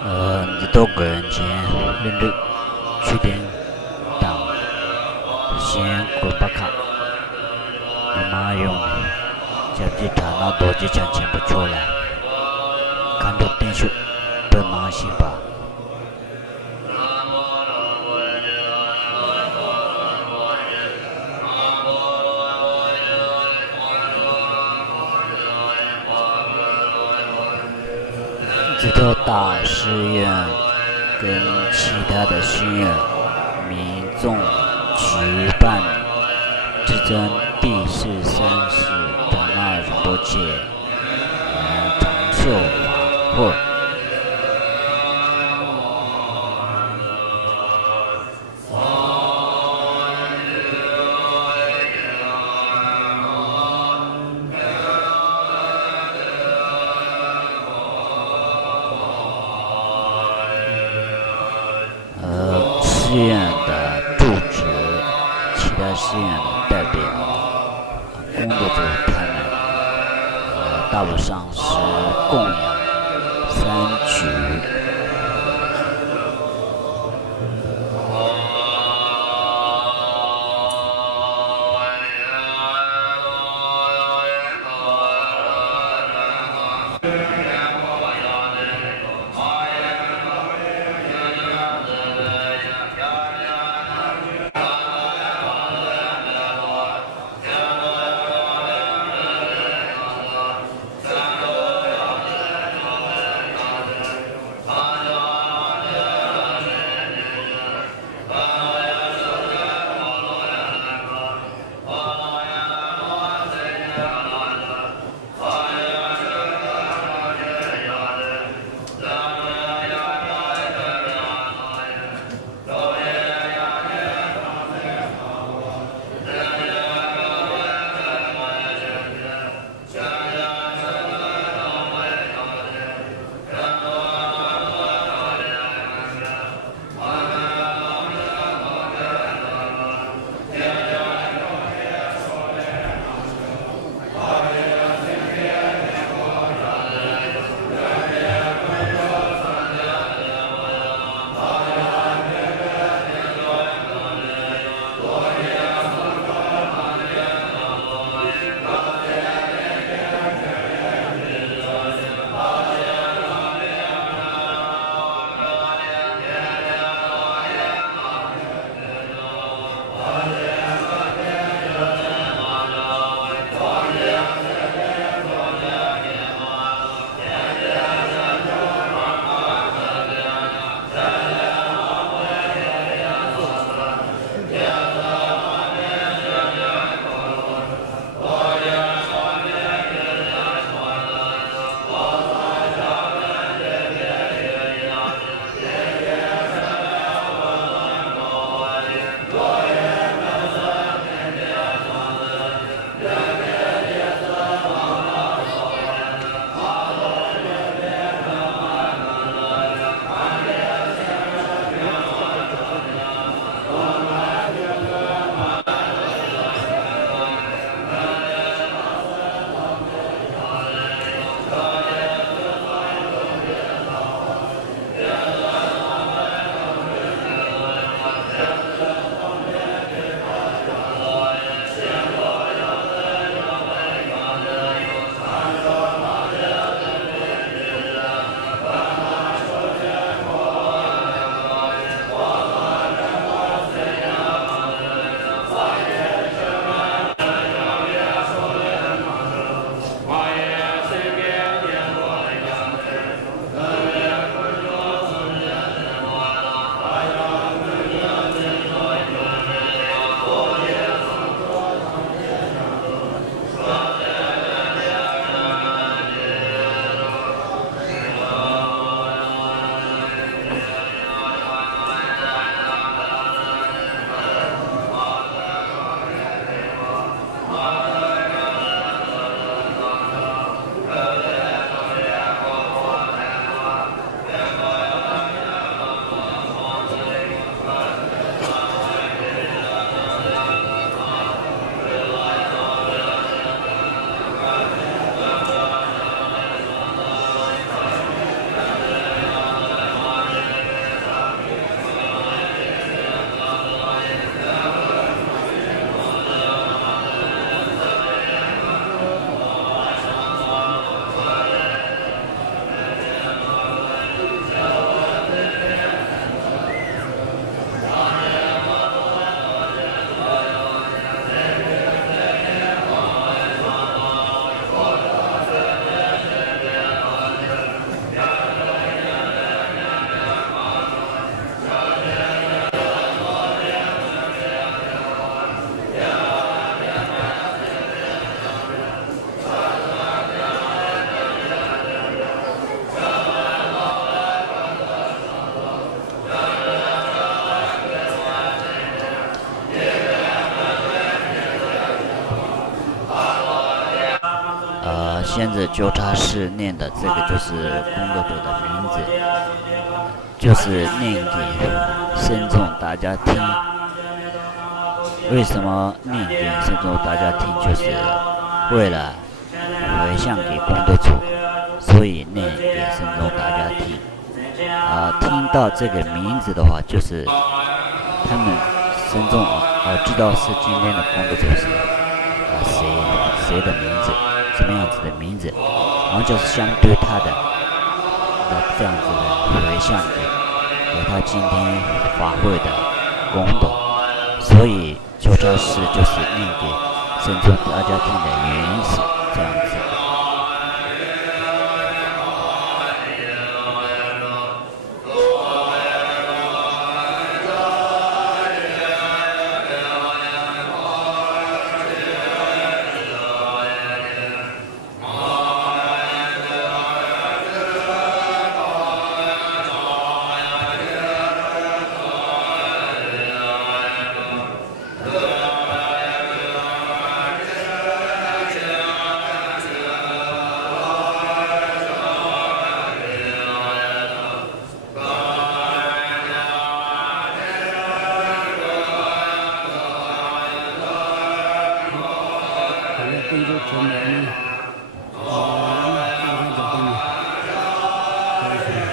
你到个人前认真去点档，先滚巴卡，你妈用脚趾查那多几场钱不出来，看着电视不忙行吧？这座大寺院跟其他的寺院民众举办至尊第13世达那仁波切长寿法会。寺院的住持、其他寺院的代表、工作者他们大部上是供养三举。先着纠察士念的这个就是功德主的名字，就是念给僧众大家听。为什么念给僧众大家听？就是为了回向给功德主，所以念给僧众大家听。听到这个名字的话，就是他们僧众知道是今天的功德主是谁的名字，什么样子的名字，然后就是相对他的这样子的回向给他今天法会的功德，所以纠察士就是念给僧众大家听的原因是这样子。Thank you.